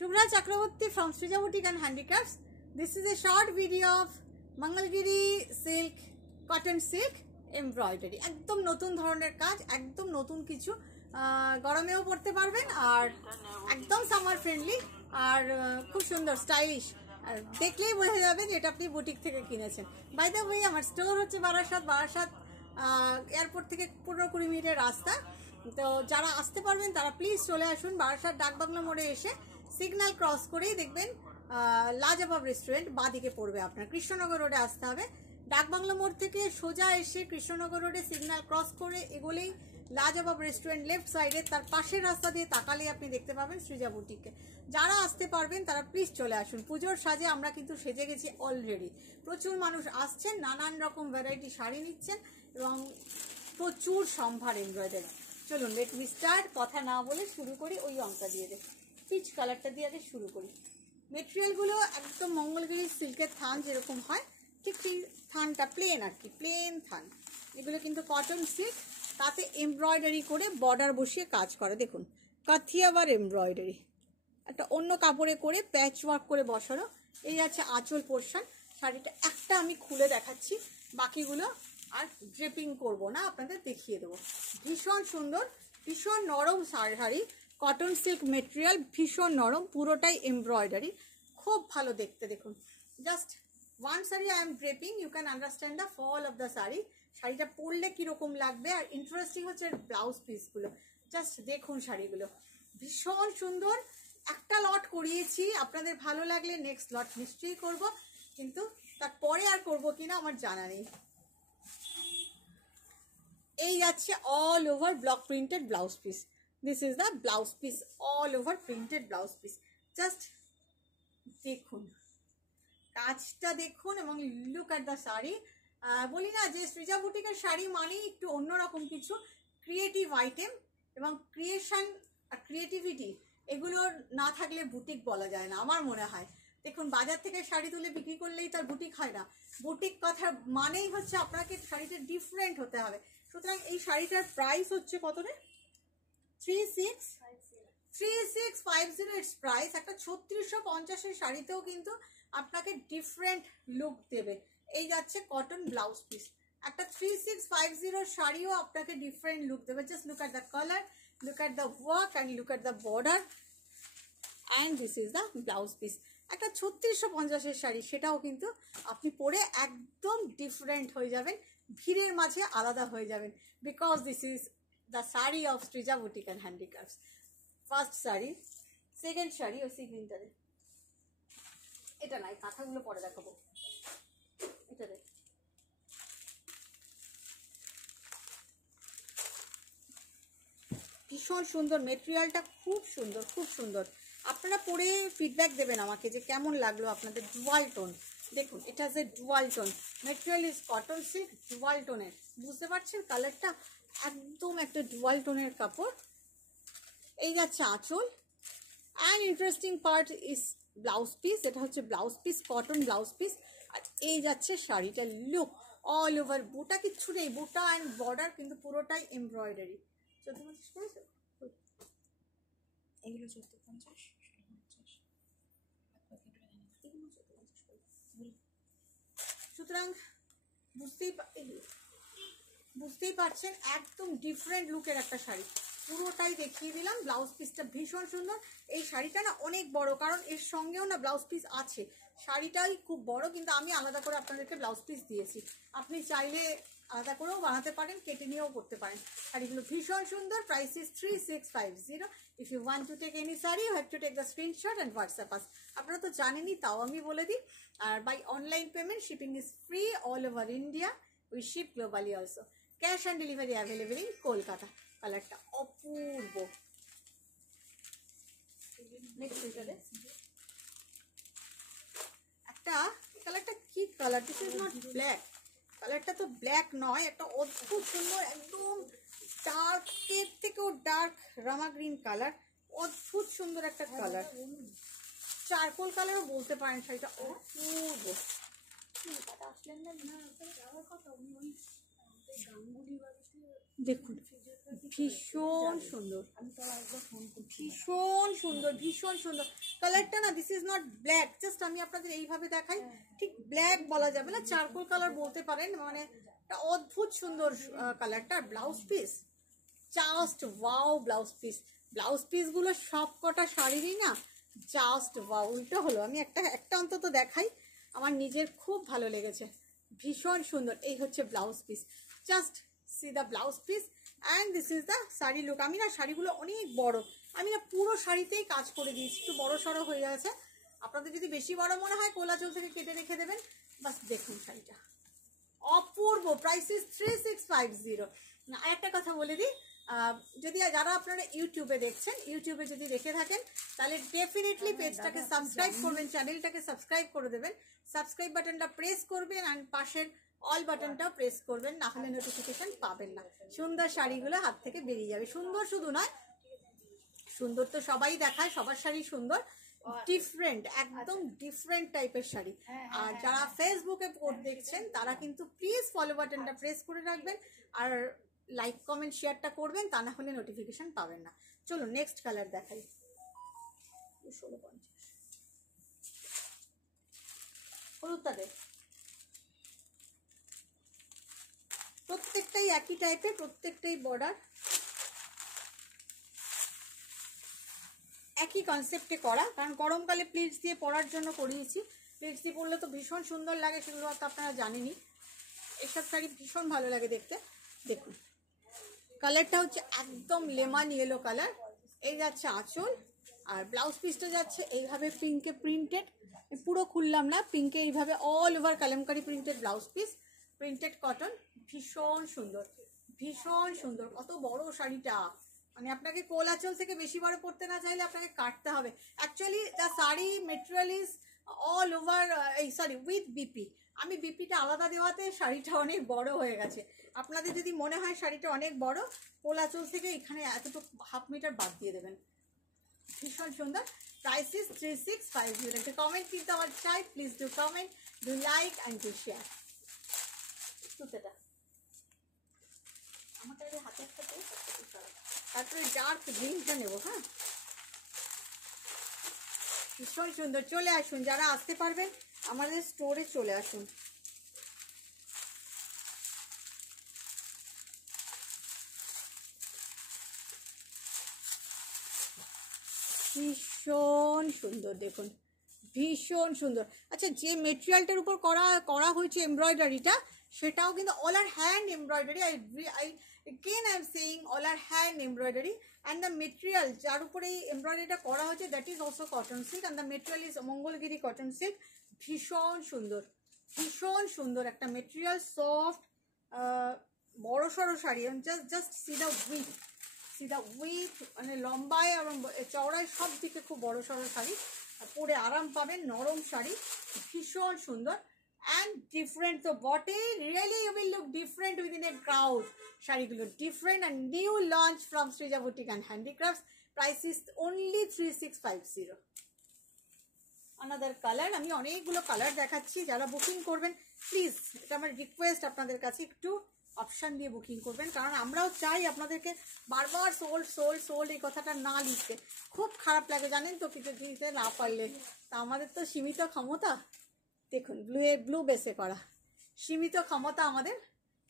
Shubhra Chakraborty from Srija Boutique and Handicrafts. This is a short video of Mangalgiri silk, cotton silk embroidery. একদম নতুন ধরনের কাজ, একদম নতুন কিছু, গরমেও পড়তে পারবেন আর একদম সামার ফ্রেন্ডলি আর খুব সুন্দর স্টাইলিশ। দেখলেই বোঝা যাবে যে এটা আপনি বুটিক থেকে কিনেছেন। বাই দ্য ওয়ে, আমার স্টোর হচ্ছে বারাসাত এয়ারপোর্ট থেকে 15-20 মিনিটের রাস্তা। তো যারা আসতে পারবেন তারা প্লিজ চলে আসুন। বারাসাত ডাকবাংলা মোড়ে এসে সিগন্যাল ক্রস করেই দেখবেন লাজবাব রেস্টুরেন্ট, বাঁদিকে পড়বে। আপনার কৃষ্ণনগর রোডে আসতে হবে। ডাকবাংলা মোড় থেকে সোজা এসে কৃষ্ণনগর রোডে সিগন্যাল ক্রস করে এগোলেই লাজবাব রেস্টুরেন্ট, লেফট সাইডে তার পাশের রাস্তা দিয়ে তাকালেই আপনি দেখতে পাবেন সৃজা বুটিককে। যারা আসতে পারবেন তারা প্লিজ চলে আসুন। পুজোর সাজে আমরা কিন্তু সেজে গেছি অলরেডি। প্রচুর মানুষ আসছেন, নানান রকম ভ্যারাইটি শাড়ি নিচ্ছেন এবং প্রচুর সম্ভার এমব্রয়ডারি। চলুন লেট মি স্টার্ট। কথা না বলে শুরু করি। ওই রংটা দিয়ে দে, পিচ কালারটা দিয়ে আগে শুরু করি। মেটেরিয়ালগুলো একদম মঙ্গলগিরি সিল্কের থান যেরকম হয় ঠিক সেই থানটা, প্লেন আর কি, প্লেন থান। এগুলো কিন্তু কটন সিল্ক, তাতে এমব্রয়ডারি করে বর্ডার বসিয়ে কাজ করে। দেখুন কাথিয়াবার এমব্রয়ডারি, একটা অন্য কাপড়ে করে প্যাচ ওয়ার্ক করে বসানো। এই আছে আঁচল পোর্শন। শাড়িটা একটা আমি খুলে দেখাচ্ছি, বাকিগুলো আর ড্রেপিং করব না, আপনাদের দেখিয়ে দেবো। ভীষণ সুন্দর, ভীষণ নরম শাড়ি, কটন সিল্ক মেটেরিয়াল, ভীষণ নরম, পুরোটাই এমব্রয়ডারি, খুব ভালো দেখতে। দেখুন just one sari I am draping, you can understand the fall of the sari. শাড়িটা পরলে কীরকম লাগবে। আর ইন্টারেস্টিং হচ্ছে ব্লাউজ পিসগুলো, জাস্ট দেখুন শাড়িগুলো ভীষণ সুন্দর। একটা লট করিয়েছি, আপনাদের ভালো লাগলে নেক্সট লট নিশ্চয়ই করব, কিন্তু তারপরে আর করব কিনা আমার জানা নেই। এই যাচ্ছে all over block printed blouse piece. This is the blouse piece, all over printed blouse piece. Just দেখুন কাজটা দেখুন এবং লুক অ্যাট দ্য শাড়ি। বলি না যে সৃজা বুটিকের শাড়ি মানেই একটু অন্যরকম কিছু, ক্রিয়েটিভ আইটেম এবং ক্রিয়েশন আর ক্রিয়েটিভিটি, এগুলো না থাকলে বুটিক বলা যায় না আমার মনে হয়। দেখুন বাজার থেকে শাড়ি তুলে বিক্রি করলেই তার বুটিক হয় না। বুটিক কথা মানেই হচ্ছে আপনাকে শাড়িটা ডিফারেন্ট হতে হবে। সুতরাং এই শাড়িটার প্রাইস হচ্ছে কত রে? 3650 ইটস প্রাইস। একটা 3650-এর শাড়িতেও কিন্তু আপনাকে ডিফারেন্ট লুক দেবে। এই যাচ্ছে কটন ব্লাউজ পিস। একটা 3650 শাড়িও আপনাকে ডিফারেন্ট লুক দেবে। Just look at the colour, look at the work and look at the border and this is the blouse piece. একটা 3650-এর শাড়ি, সেটাও কিন্তু আপনি পরে একদম ডিফারেন্ট হয়ে যাবেন, ভিড়ের মাঝে আলাদা হয়ে যাবেন, because this is the sari of Srija boutique and handicrafts. First sari, second sari ওই সিগ্রিনটারে, এটা নাই, কাঁথাগুলো পরে দেখাবো। এটা দেখ, ভীষণ সুন্দর মেটেরিয়ালটা, খুব সুন্দর, খুব সুন্দর। আপনারা পরে ফিডব্যাক দেবেন আমাকে যে কেমন লাগলো আপনাদের। ডুয়াল টোন, দেখুন এটা যে dual tone material, is cotton silk, dual টোনের, বুঝতে পারছেন কালারটা একদম একটা ডুয়াল টোনের কাপড়। এই যাচ্ছে আঁচল and interesting part is blouse piece. এটা হচ্ছে blouse piece, cotton blouse piece. আর এই যাচ্ছে শাড়িটার লুক, অল ওভার বুটা কিচ্ছু নেই, বুটা অ্যান্ড বর্ডার কিন্তু পুরোটাই এমব্রয়ডারি। 1450 করেছো এগুলো? 1450, সুতরাং বুঝতেই পারছেন একদম ডিফারেন্ট লুকের একটা শাড়ি। পুরোটাই দেখিয়ে দিলাম। ব্লাউজ পিসটা ভীষণ সুন্দর। এই শাড়িটা না অনেক বড়, কারণ এর সঙ্গেও না ব্লাউজ পিস আছে। শাড়িটাই খুব বড়, কিন্তু আমি আলাদা করে আপনাদেরকে ব্লাউজ পিস দিয়েছি। আপনি চাইলে আলাদা করেও বানাতে পারেন, কেটে নিয়েও করতে পারেন। শাড়িগুলো ভীষণ সুন্দর। Price is 3650। If you want to take any sari, you have to take the screenshot and WhatsApp us. আপনারা তো জানেনই, তাও আমি বলে দিই। আর by online payment, shipping is free all over India, we ship globally also. Cash on delivery available in Kolkata. কালারটা অপূর্ব। একটা কালারটা কি colour? This is not black, কালারটা তো ব্ল্যাক নয়, একটা অদ্ভুত সুন্দর, একদম ডার্কের থেকেও ডার্ক রামা গ্রিন কালার, অদ্ভুত সুন্দর একটা কালার, চারকোল কালারও বলতে পারেন। শাড়িটা অপূর্ব। দেখুন ভীষণ সুন্দর, ভীষণ সুন্দর, ভীষণ সুন্দর কালারটা না। This is not black, just আমি আপনাদের এইভাবে দেখাই, ঠিক ব্ল্যাক বলা যাবে না, চারকোল কালার বলতে পারেন, মানে অদ্ভুত সুন্দর কালারটা। Blouse piece just wow, blouse piece, blouse পিসগুলো সব কটা শাড়িরই না জাস্ট ওয়াও। উল্টো হলো, আমি একটা অন্তত দেখাই, আমার নিজের খুব ভালো লেগেছে, ভীষণ সুন্দর। এই হচ্ছে blouse piece, just see the blouse piece and this is the sari look. আমি না শাড়িগুলো অনেক বড়, আমি না পুরো শাড়িতেই কাজ করে দিয়েছি, একটু বড় সড়ো হয়ে গেছে। আপনাদের যদি বেশি বড় মনে হয় কোলাচল থেকে কেটে রেখে দেবেন। বাস দেখুন শাড়িটা অপূর্ব, প্রাইস ইজ 3650। আর একটা কথা বলে দিই, যদি যারা আপনারা ইউটিউবে দেখছেন, ইউটিউবে যদি দেখে থাকেন তাহলে ডেফিনেটলি পেজটাকে সাবস্ক্রাইব করবেন, চ্যানেলটাকে সাবস্ক্রাইব করে দেবেন, সাবস্ক্রাইব বাটনটা প্রেস করবেন আর পাশের অল বাটনটাও প্রেস করবেন, না হলে নোটিফিকেশন পাবেন না। সুন্দর শাড়িগুলো হাত থেকে বেরিয়ে যাবে। সুন্দর শুধু নয়, সুন্দর তো সবাই দেখায়, সবার শাড়ি সুন্দর, ডিফারেন্ট, একদম ডিফারেন্ট টাইপের শাড়ি। আর যারা ফেসবুকে দেখছেন তারা কিন্তু প্লিজ ফলো বাটনটা প্রেস করে রাখবেন আর লাইক কমেন্ট শেয়ারটা করবেন, তা না হলে নোটিফিকেশন পাবেন না। চলো নেক্সট কালার দেখাই। 1650 হলুদটা দেখ, প্রত্যেকটাই একই টাইপের, প্রত্যেকটাই বর্ডার একই কনসেপ্টে করা, কারণ গরমকালে প্লিটস দিয়ে পরার জন্য করিয়েছি। প্লিটস দিয়ে পরলে তো ভীষণ সুন্দর লাগে, সেগুলো তো আপনারা জানেনই। এইসব শাড়ি ভীষণ ভালো লাগে দেখতে। দেখুন কালারটা হচ্ছে একদম লেমন ইয়েলো কালার। এই যাচ্ছে আঁচল, আর ব্লাউজ পিসটা যাচ্ছে এইভাবে পিঙ্কে প্রিন্টেড, পুরো খুললাম না, পিঙ্কে এইভাবে all over kalamkari printed blouse piece, printed cotton, ভীষণ সুন্দর, ভীষণ সুন্দর। কত বড় শাড়িটা, মানে আপনাকে কোল আঁচল থেকে বেশি বড় পড়তে না চাইলে আপনাকে কাটতে হবে। Actually the sari material is all over, এই সরি উইথ বিপি, আমি বিপিটা আলাদা দেওয়াতে শাড়িটা অনেক বড় হয়ে গেছে। আপনাদের যদি মনে হয় শাড়িটা অনেক বড়, কোল আঁচল থেকে এখানে এতটুকু হাফ মিটার বাদ দিয়ে দেবেন। ভীষণ সুন্দর, প্রাইস ইজ 3650। একটা কমেন্ট কিন্তু আমার চাই, please do comment, do like and do share. সুতোটা আমাকে হাতে একটা দিয়ে তারপরে ডার্ক গ্রিনটা নেবো। হ্যাঁ ভীষণ সুন্দর। চলে আসুন, যারা আসতে পারবেন আমাদের স্টোরে চলে আসুন। ভীষণ সুন্দর, দেখুন ভীষণ সুন্দর। আচ্ছা, যে মেটেরিয়ালটার উপর করা হয়েছে এমব্রয়ডারিটা, সেটাও কিন্তু all are hand embroidery. again I am saying all are hand embroidery, and the material যার উপরে এই এমব্রয়ডারিটা করা হয়েছে that is also cotton silk, and the material is Mangalagiri cotton silk. ভীষণ সুন্দর, ভীষণ সুন্দর একটা মেটেরিয়াল, সফট, বড় সড়ো sari. Just see the with, মানে লম্বায় এবং চওড়ায় সব দিকে খুব বড় সড়ো শাড়ি, পরে আরাম পাবেন, নরম শাড়ি, ভীষণ সুন্দর and different. So body really you will look different within a crowd. শাড়িগুলো different and new launch from Srija Boutique and Handicrafts. Price is only 3650. another color, আমি অনেকগুলো কালার দেখাচ্ছি, যারা বুকিং করবেন প্লিজ, এটা আমার রিকোয়েস্ট আপনাদের কাছে, একটু অপশান দিয়ে বুকিং করবেন, কারণ আমরাও চাই আপনাদেরকে বারবার সোল্ড সোল্ড সোল্ড এই কথাটা না লিখতে। খুব খারাপ লাগে জানেন তো, কিছু দিতে না পারলে। তা আমাদের তো সীমিত ক্ষমতা। দেখুন ব্লু বেসে করা, সীমিত ক্ষমতা আমাদের।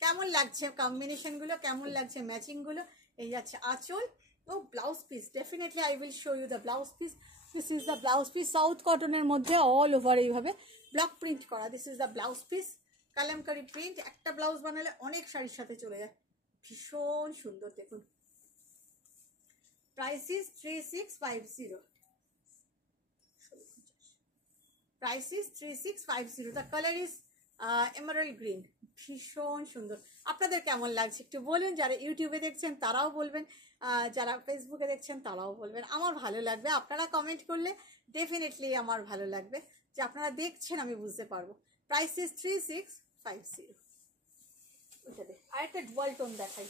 কেমন লাগছে কম্বিনেশনগুলো, কেমন লাগছে ম্যাচিংগুলো। এই যাচ্ছে আঁচল ও blouse piece. Definitely I will show you the blouse piece. This is the blouse piece, south কটনের মধ্যে অল ওভার এইভাবে ব্লক প্রিন্ট করা। This is the blouse piece, kalamkari print. একটা ব্লাউজ বানালে অনেক শাড়ির সাথে চলে যায়, ভীষণ সুন্দর। দেখুন price is 3650। Price is 3650। The colour is emerald green, ভীষণ সুন্দর। আপনাদের কেমন লাগছে একটু বলুন। যারা ইউটিউবে দেখছেন তারাও বলবেন, যারা ফেসবুকে দেখছেন তারাও বলবেন। আমার ভালো লাগবে, আপনারা কমেন্ট করলে ডেফিনেটলি আমার ভালো লাগবে যে আপনারা দেখছেন, আমি বুঝতে পারবো। Price is 3650। ওইটাতে আরেকটা ডুয়াল টোন দেখাই,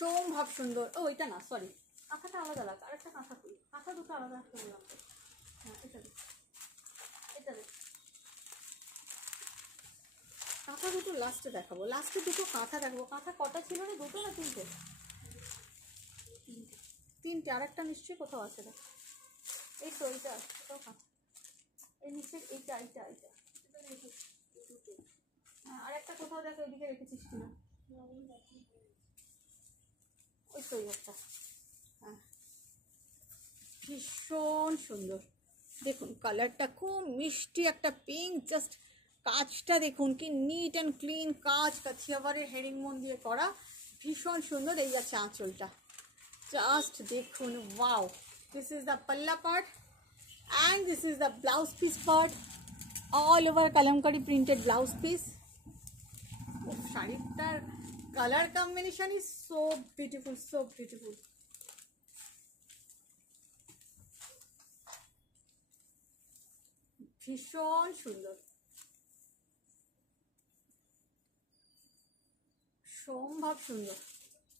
সম্ভব সুন্দর। ও এটা না, সরি, কাঁথাটা আলাদা লাগে, আরেকটা কাঁথা করি, কাঁথা দুটো আলাদা একটা বললাম। হ্যাঁ এটা দেখ, এটা দেখ, কাঁথা দুটো লাস্টে দেখাবো, লাস্টে দুটো কাঁথা দেখাবো। কাঁথা কটা ছিল রে, দুটো না তিনটে? তিনটে, আর একটা নিশ্চয়ই কোথাও আছে না। এই তো এইটা কোথাও কাঁথা, এই নিশ্চয়ই এইটা এইটা এইটা আর একটা কোথাও দেখো, এদিকে রেখেছিস কিনা, ওই তো একটা। হ্যাঁ, ভীষণ সুন্দর, দেখুন কালারটা খুব মিষ্টি একটা পিঙ্ক। জাস্ট কাজটা দেখুন কি নিট অ্যান্ড ক্লিন কাজ, কাথিয়াবারের হেরিংবোন দিয়ে করা, ভীষণ সুন্দর। এই যাচ্ছে আঁচলটা, জাস্ট দেখুন, wow. This is the palla part and this is the blouse piece part, all over kalamkari printed blouse piece. শাড়িটার colour combination is so beautiful, so beautiful. ভীষণ সুন্দর, সম্ভব সুন্দর,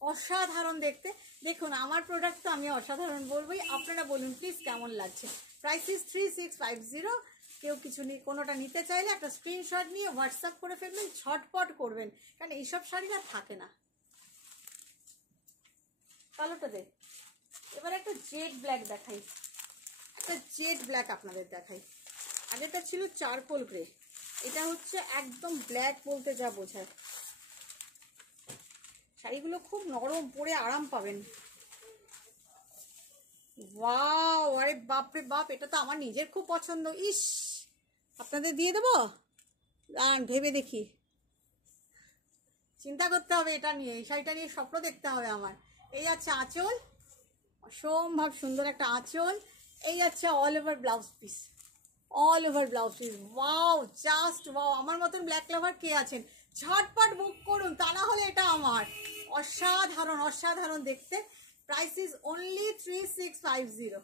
অসাধারণ দেখতে। দেখুন আমার প্রোডাক্ট তো আমি অসাধারণ বলবোই, আপনারা বলুন প্লিজ কেমন লাগছে। Price is 3650। কেউ কিছু কোনোটা নিতে চাইলে একটা স্ক্রিনশট নিয়ে হোয়াটসঅ্যাপ করে ফেলবেন, ঝটপট করবেন, কারণ এইসব শাড়ি আর থাকে না। কালোটা দে। এবার একটা জেড ব্ল্যাক দেখাই, একটা জেড ব্ল্যাক আপনাদের দেখাই। আগেটা ছিল চারকোল গ্রে, এটা হচ্ছে একদম ব্ল্যাক বলতে যা বোঝায়। শাড়িগুলো খুব নরম, পরে আরাম পাবেন। ওয়াও, আরে বাপরে বাপ, এটা তো আমার নিজের খুব পছন্দ। ইস, আপনাদের দিয়ে দেবো, দাঁড়ান ভেবে দেখি। চিন্তা করতে হবে এটা নিয়ে, এই শাড়িটা নিয়ে স্বপ্ন দেখতে হবে আমার। এই আছে আঁচল, অসম্ভব সুন্দর একটা আঁচল। এই আছে all over blouse piece, all over blouse piece. Wow, just wow. আমার মতন ব্ল্যাক লাভার কে আছেন, ঝটপট বুক করুন, তা না হলে এটা আমার। অসাধারণ, অসাধারণ দেখতে। Price is only 3650।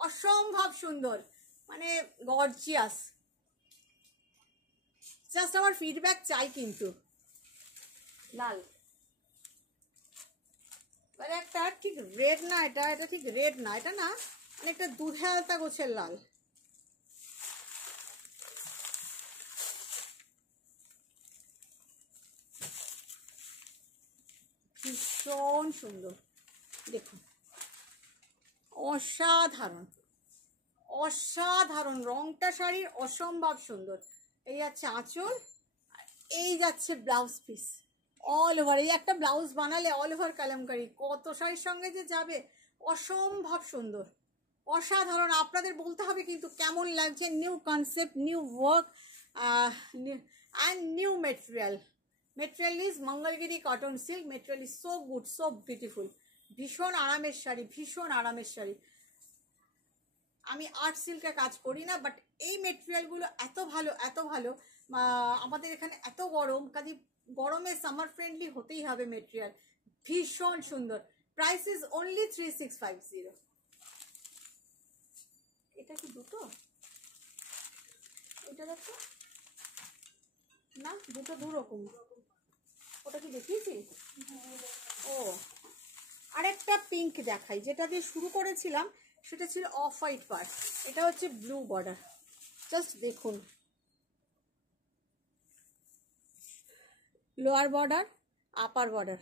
অসম্ভব সুন্দর, মানে গর্জিয়াস। জাস্ট আমার ফিডব্যাক চাই কিন্তু। লাল, মানে একটা ঠিক রেড না, এটা এটা ঠিক রেড না, এটা না, মানে একটা দুধে আলতা গোছের লাল। ভীষণ সুন্দর, দেখুন অসাধারণ, অসাধারণ রংটা শাড়ির অসম্ভব সুন্দর। এই যাচ্ছে আঁচল, এই যাচ্ছে ব্লাউজ পিস, অল ওভার। এই একটা ব্লাউজ বানালে অল ওভার কালামকারি কত শাড়ির সঙ্গে যে যাবে, অসম্ভব সুন্দর, অসাধারণ। আপনাদের বলতে হবে কিন্তু কেমন লাগছে। New concept, new work and new material. Material is Mangalagiri cotton silk. Material is so good, so beautiful. ভীষণ আরামের শাড়ি, ভীষণ আরামের শাড়ি। আমি আর্ট সিল্কে কাজ করি না, বাট এই মেটেরিয়ালগুলো এত ভালো, এত ভালো। আমাদের এখানে এত গরম, কাজে গরমে সামার ফ্রেন্ডলি হতেই হবে মেটেরিয়াল। ভীষণ সুন্দর। Price is only 3650। এটা কি দুটো? এটা দেখো না, দুটো দু রকম। ওটা কি দেখিয়েছি? ও, আরেকটা পিঙ্ক দেখাই, যেটা দিয়ে শুরু করেছিলাম সেটা ছিল অফ হোয়াইট পার্ট, এটা হচ্ছে ব্লু বর্ডার। জাস্ট দেখুন, lower border, upper border,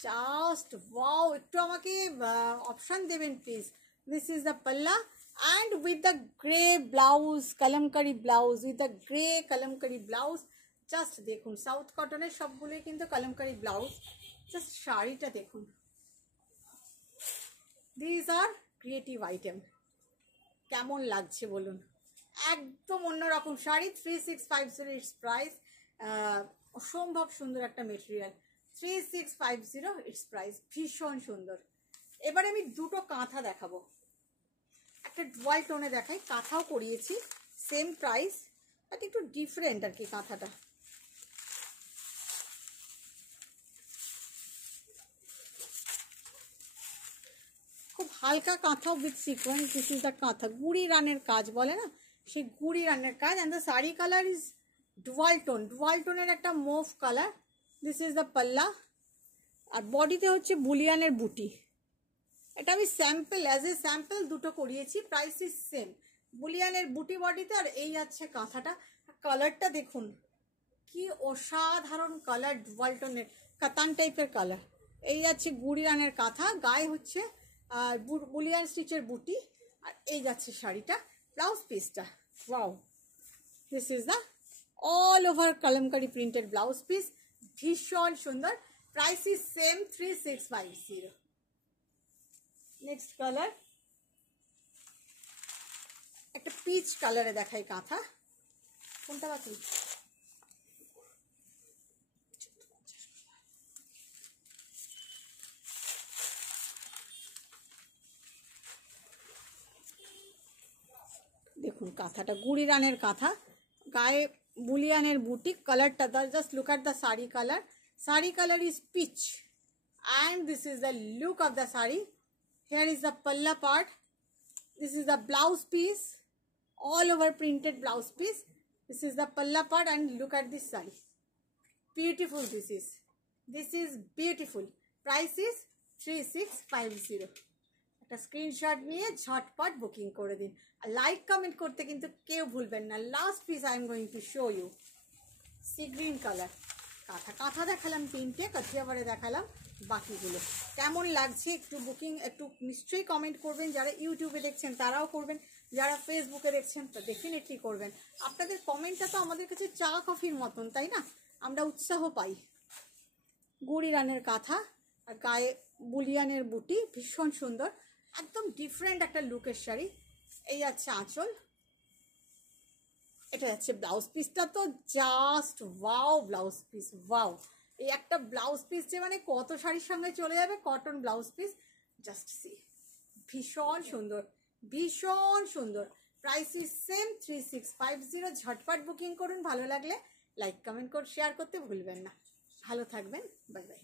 just wow. একটু আমাকে অপশান দেবেন প্লিজ। দিস ইজ দ্য পাল্লা and with the grey blouse, kalamkari blouse, with the grey kalamkari blouse. Just দেখুন, সাউথ কটনের সবগুলোই কিন্তু কালামকারি ব্লাউজ। জাস্ট শাড়িটা দেখুন, দিস আর ক্রিয়েটিভ আইটেম। কেমন লাগছে বলুন, একদম অন্যরকম শাড়ি। 3650 it's price. অসম্ভব সুন্দর একটা মেটেরিয়াল। 3650 ইটস প্রাইস, ভীষণ সুন্দর। এবারে আমি দুটো কাঁথা দেখাবো, একটা ডুয়াল টোনে দেখাই। কাঁথাও করিয়েছি, সেম প্রাইস, বাট একটু ডিফারেন্ট আর কি কাঁথাটা। খুব হালকা কাঁথা with sequence. This is the কাঁথা, গুড়ি রানের কাজ বলে না, সেই গুড়ি রানের কাজ। And the sari colour is dual tone, dual টোনের একটা mauve colour. This is the palla, আর বডিতে হচ্ছে বুলিয়ানের বুটি। এটা আমি স্যাম্পল, অ্যাজ এ স্যাম্পল দুটো করিয়েছি। প্রাইস ইজ সেম, বুলিয়ানের বুটি বডিতে, আর এই আছে কাঁথাটা। কালারটা দেখুন কি অসাধারণ কালার, ওয়ালটনের কাতান টাইপের কালার। এই যাচ্ছে গুড়ি রানের কাঁথা, গায়ে হচ্ছে বুলিয়ান স্টিচের বুটি, আর এই যাচ্ছে শাড়িটা, ব্লাউজ পিসটা। Wow, this is the all over kalamkari printed blouse piece, ভীষণ সুন্দর। Price is same 3650। Next colour, একটা পিচ কালারে দেখাই কাঁথা, কোনটা বাকি? দেখুন কাঁথাটা গুড়ি রানের কাঁথা, গায়ে বুলিয়ানের বুটি, কালারটা just look at the sari colour. Sari colour is peach and this is the look of the sari. Here is the palla part, this is the blouse piece, all over printed blouse piece. This is the palla part and look at this sari, beautiful. This is beautiful. Price is 3650. একটা screenshot নিয়ে ঝটপট booking করে দিন, আর like comment করতে কিন্তু কেউ ভুলবেন না। Last piece I am going to show you, sea green colour kantha দেখালাম তিনটে, কাঠিয়াবারে দেখালাম বাকিগুলো। কেমন লাগছে একটু একটু নিশ্চয়ই কমেন্ট করবেন। যারা ইউটিউবে দেখছেন তারাও করবেন, যারা ফেসবুকে দেখছেন তা ডেফিনেটলি করবেন। আপনাদের কমেন্টটা তো আমাদের কাছে চা কফির মতন, তাই না? আমরা উৎসাহ পাই। গুড়ি রানের কাঁথা আর গায়ে বুলিয়ানের বুটি, ভীষণ সুন্দর, একদম ডিফারেন্ট একটা লুকের শাড়ি। এই যাচ্ছে আঁচল, এটা যাচ্ছে ব্লাউজ পিসটা, তো just wow blouse piece, wow. এই একটা ব্লাউজ পিস যে মানে কত শাড়ির সঙ্গে চলে যাবে, cotton blouse piece, just see, ভীষণ সুন্দর, ভীষণ সুন্দর। Price is same 3650। ঝটপট বুকিং করুন, ভালো লাগলে লাইক কমেন্ট শেয়ার করতে ভুলবেন না। ভালো থাকবেন, বাই বাই।